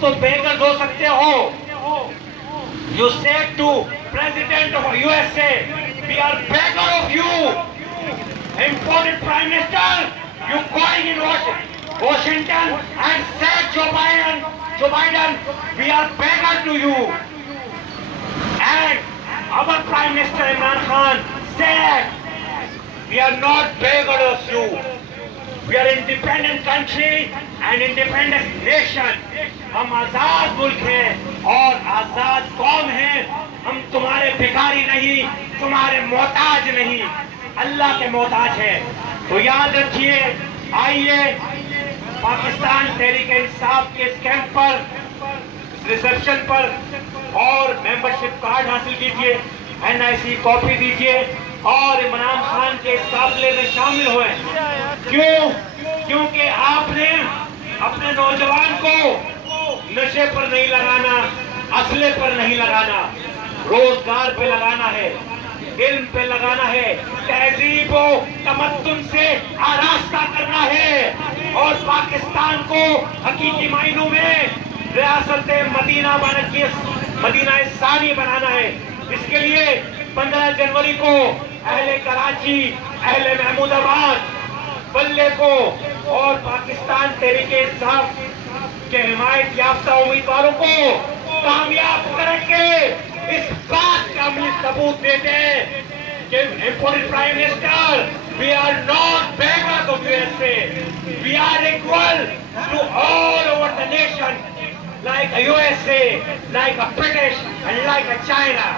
तो बेगर्स हो सकते हो। You said to President of USA, we are beggar of you. Important Prime Minister, you going in Washington and said Joe Biden, we are beggar to you. And our Prime Minister Imran Khan said, we are not beggar of you. We are independent country and independent nation. हम आजाद मुल्क हैं और आजाद कौम हैं। हम तुम्हारे भिखारी नहीं, तुम्हारे मोहताज नहीं, अल्लाह के मोहताज हैं। तो याद रखिए, आइए पाकिस्तान तहरीक इंसाफ के इस कैंप पर, रिसेप्शन पर और मेंबरशिप कार्ड हासिल कीजिए, NIC कॉपी दीजिए और इमरान खान के इस काफिले में शामिल हुए। क्यों? क्योंकि आपने अपने नौजवान को नशे पर नहीं लगाना, असले पर नहीं लगाना, रोजगार पे लगाना है, इल्म पे लगाना है, तहजीब व तमद्दुन से आरास्ता करना है और पाकिस्तान को हकीकी मायनों में रियासत मदीना सानी बनाना है। इसके लिए 15 जनवरी को अहले कराची, अहले महमूदाबाद, बल्ले को और पाकिस्तान तहरीक इंसाफ के हिमायत याफ्ता उम्मीदवारों को कामयाब करके इस बात का अमली सबूत देते हैं कि imported prime minister, we are not beggars of USA, we are equal to all over the nation, like USA, like a British and like a China.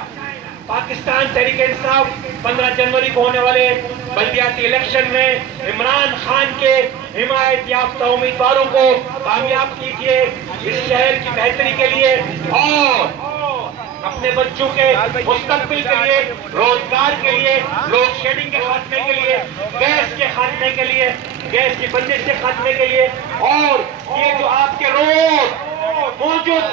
Pakistan Tehreek Insaf 15 जनवरी को होने वाले बल्दियाती इलेक्शन में इमरान खान के हिमायत याफ्ता उम्मीदवारों को कामयाब कीजिए इस शहर की बेहतरी के लिए और अपने बच्चों के मुस्तकबिल के लिए, रोजगार के लिए, लोड शेडिंग के खात्मे के लिए, गैस के खात्मे के लिए, गैस की बंदिश के खात्मे के लिए और ये जो आपके रोड मौजूद